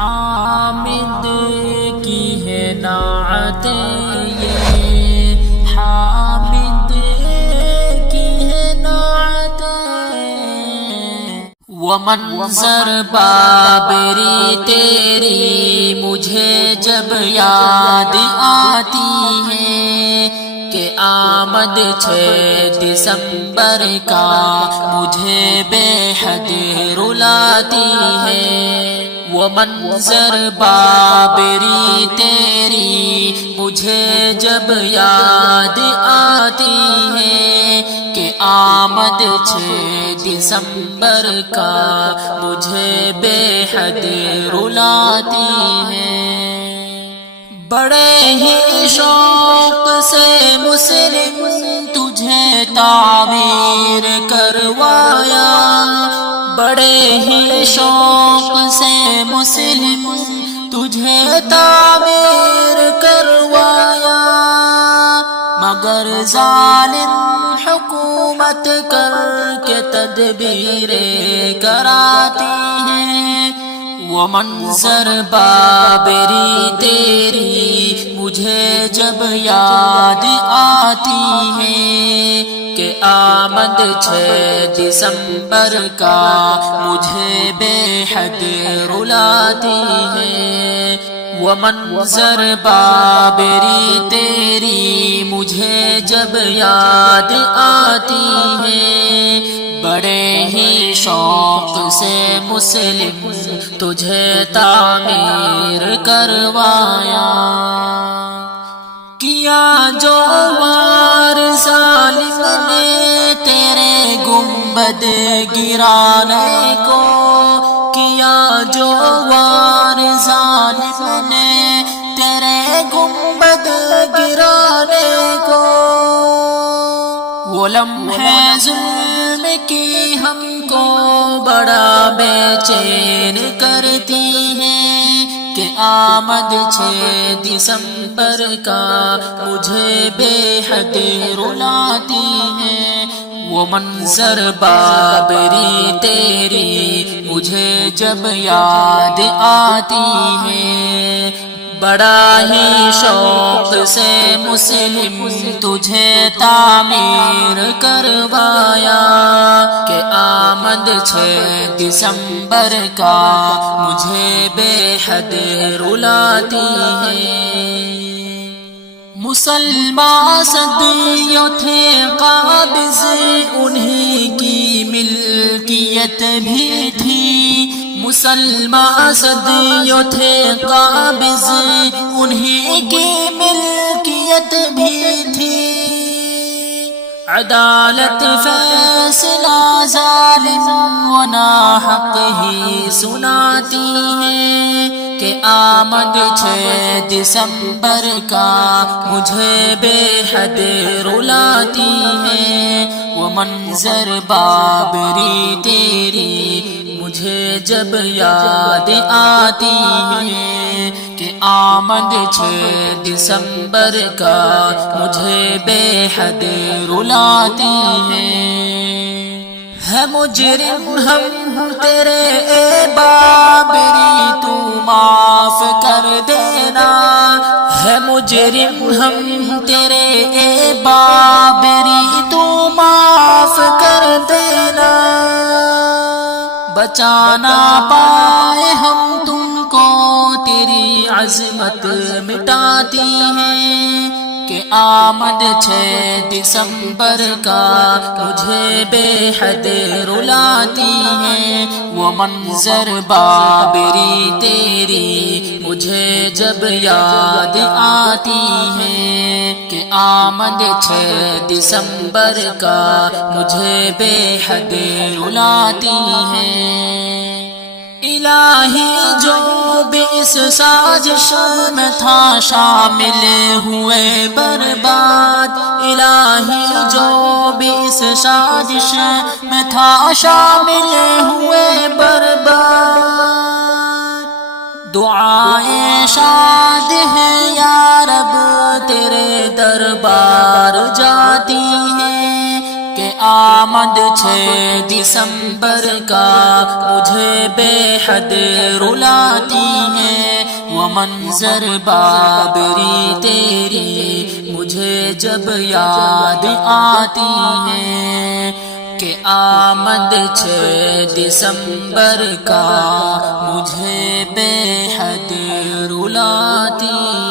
حامد کی ہے نعتیں یہ، حامد کی ہے نعتیں، وہ منظر بابری تیری مجھے جب یاد آتی ہے کہ آمد 6 دسمبر کا مجھے بے حد رلاتی ہے، وہ منظر بابری تیری مجھے جب یاد آتی ہے کہ آمد 6 دسمبر کا مجھے بے حد رلاتی ہے۔ بڑے ہی شوق سے مسلم تجھے تعمیر کروایا، بڑے ہی شوق سے مسلم تجھے تعمیر کروایا، مگر ظالم حکومت کر کے تدبیریں کراتی ہے، وہ منظر بابری تیری مجھے جب یاد آتی ہے کہ آمد 6 دسمبر کا مجھے بے حد رلاتی ہے، وہ منظر بابری تیری مجھے جب یاد آتی ہے، بڑے ہی شوق سے مسلم تجھے تعمیر کروایا، کیا جو وار ظالم نے تیرے گنبد گرانے کو، کیا جو وار ظالم نے تیرے گنبد گرانے کو، وہ لمحے ظلم کی ہم کو بڑا بے چین کرتی ہے کہ آمد 6 دسمبر کا مجھے بے حد رلاتی ہے، وہ منظر بابری تیری مجھے جب یاد آتی ہے، بڑا ہی شوق سے مسلم تجھے تعمیر کروایا کہ آمد 6 دسمبر کا مجھے بے حد رلاتی ہے۔ مسلمان صدیوں تھے قابض انہی کی ملکیت بھی تھی، مسلمان صدیوں تھے قابض انہی کی ملکیت بھی تھی، عدالت فیصلہ ظالم و ناحق ہی سناتی ہے کہ آمد 6 دسمبر کا مجھے بے حد رلاتی ہے، وہ منظر بابری تیری مجھے جب یاد آتی ہے کہ آمد 6 دسمبر کا مجھے بے حد رلاتی ہے مجرم ہم تیرے اے بابری تو معاف کر دینا، ہے مجرم ہم تیرے اے بابری تو معاف کر دینا، بچانا پائے ہم تم کو تیری عظمت مٹاتی ہے کہ آمد 6 دسمبر کا مجھے بے حد رلاتی ہے، وہ منظر بابری تیری مجھے جب یاد آتی ہے کہ آمد 6 دسمبر کا مجھے بے حد رلاتی ہے۔ الہی جو بھی اس سازش میں تھا شامل ہوئے برباد، الہی جو بھی اس سازش میں تھا شامل ہوئے برباد، دعائیں شاد ہیں یا رب تیرے دربار جاتی ہیں کہ آمد 6 دسمبر کا مجھے بے حد رلاتی ہے۔ وہ منظر بابری تیری مجھے جب یاد آتی ہے کہ آمد 6 دسمبر کا مجھے بے حد رلاتی